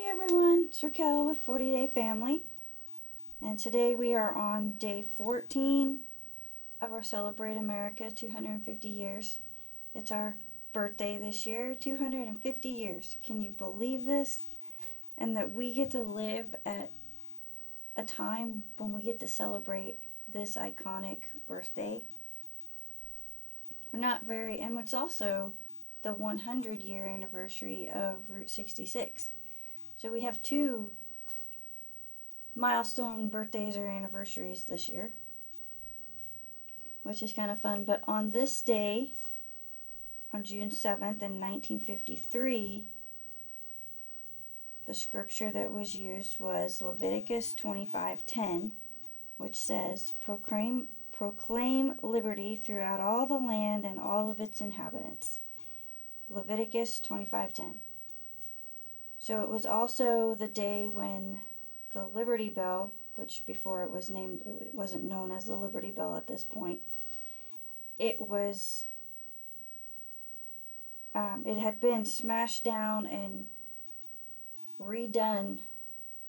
Hi everyone, it's Raquel with 40 Day Family, and today we are on day 14 of our Celebrate America 250 years. It's our birthday this year, 250 years. Can you believe this? And that we get to live at a time when we get to celebrate this iconic birthday. We're not very, and it's also the 100-year anniversary of Route 66. So we have two milestone birthdays or anniversaries this year, which is kind of fun. But on this day, on June 7th in 1953, the scripture that was used was Leviticus 25:10, which says, proclaim liberty throughout all the land and all of its inhabitants. Leviticus 25:10. So it was also the day when the Liberty Bell, which before it was named, it wasn't known as the Liberty Bell at this point, it was, it had been smashed down and redone,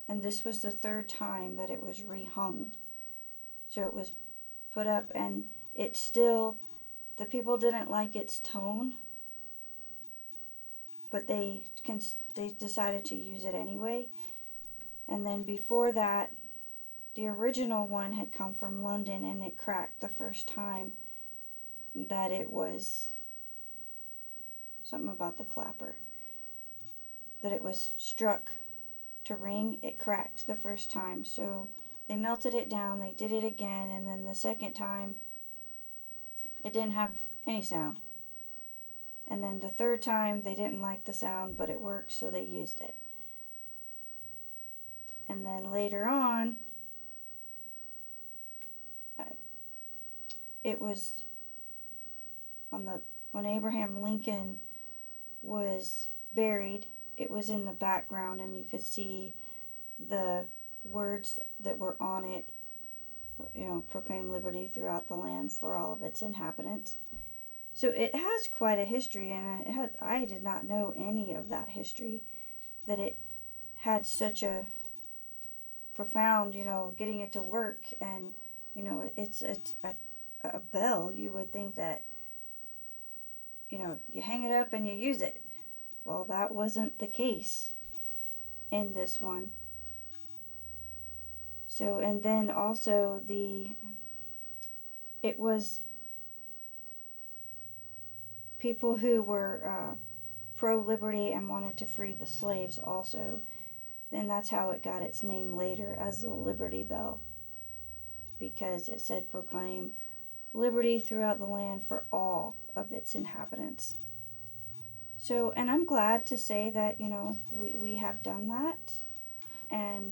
and this was the third time that it was rehung. So it was put up, and it still, the people didn't like its tone, but they decided to use it anyway. And then before that, the original one had come from London, and it cracked the first time that it was something about the clapper, that it was struck to ring. It cracked the first time, so they melted it down, they did it again, and then the second time it didn't have any sound. And then the third time, they didn't like the sound, but it worked, so they used it. And then later on, it was when Abraham Lincoln was buried, it was in the background, and you could see the words that were on it, proclaim liberty throughout the land for all of its inhabitants. So it has quite a history, and I did not know any of that history, that it had such a profound, getting it to work. And, it's a bell. You would think that, you hang it up and you use it. Well, that wasn't the case in this one. So, and then also it was people who were pro-liberty and wanted to free the slaves also. Then that's how it got its name later as the Liberty Bell, because it said proclaim liberty throughout the land for all of its inhabitants. So, and I'm glad to say that, we have done that, and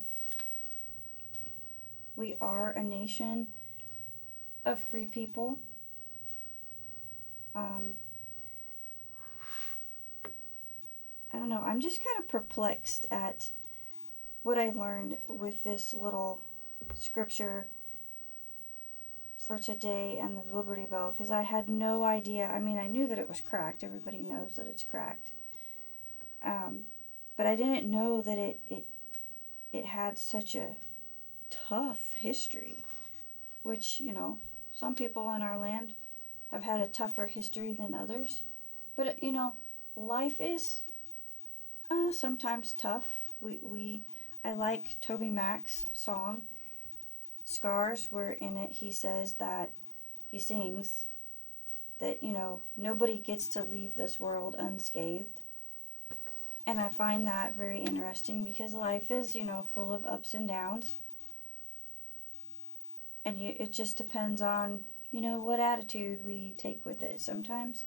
we are a nation of free people. I don't know, I'm just kind of perplexed at what I learned with this little scripture for today and the Liberty Bell, because I had no idea. I mean, I knew that it was cracked. Everybody knows that it's cracked. But I didn't know that it had such a tough history, which, some people in our land have had a tougher history than others. But, life is sometimes tough. I like Toby Mac's song, Scars, where in it he says that, he sings that, nobody gets to leave this world unscathed. And I find that very interesting, because life is, full of ups and downs. And it just depends on, what attitude we take with it. Sometimes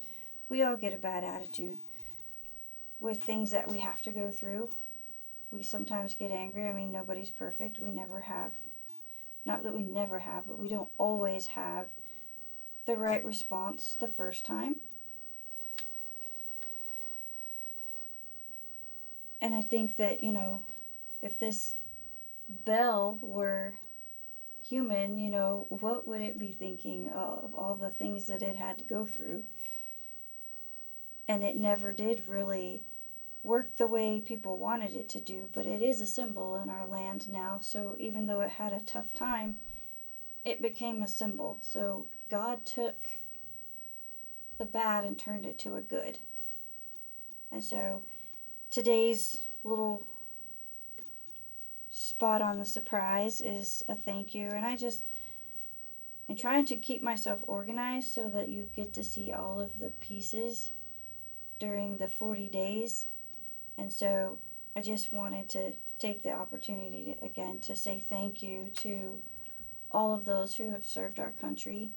we all get a bad attitude with things that we have to go through. We sometimes get angry. I mean, nobody's perfect. We never have. Not that we never have, but we don't always have the right response the first time. And I think that, if this bell were human, what would it be thinking of all the things that it had to go through? And it never did really work the way people wanted it to do, but it is a symbol in our land now. So even though it had a tough time, it became a symbol. So God took the bad and turned it to a good. And so today's little spot on the surprise is a thank you. And I'm trying to keep myself organized so that you get to see all of the pieces during the 40 days. And so I just wanted to take the opportunity to, again, to say thank you to all of those who have served our country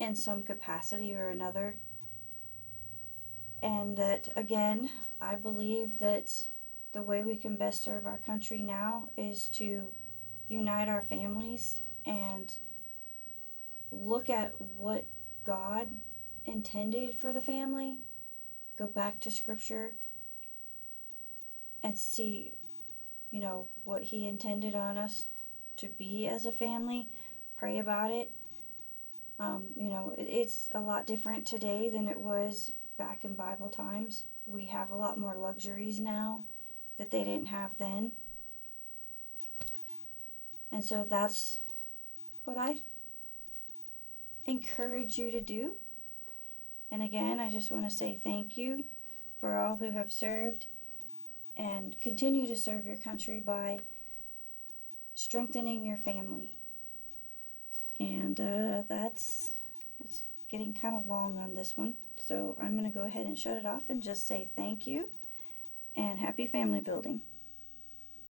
in some capacity or another. And that, again, I believe that the way we can best serve our country now is to unite our families and look at what God intended for the family, go back to Scripture and see, what He intended on us to be as a family, pray about it. It's a lot different today than it was back in Bible times. We have a lot more luxuries now that they didn't have then. And so that's what I encourage you to do. And again, I just want to say thank you for all who have served, and continue to serve your country by strengthening your family. And that's getting kind of long on this one. So I'm going to go ahead and shut it off and just say thank you and happy family building.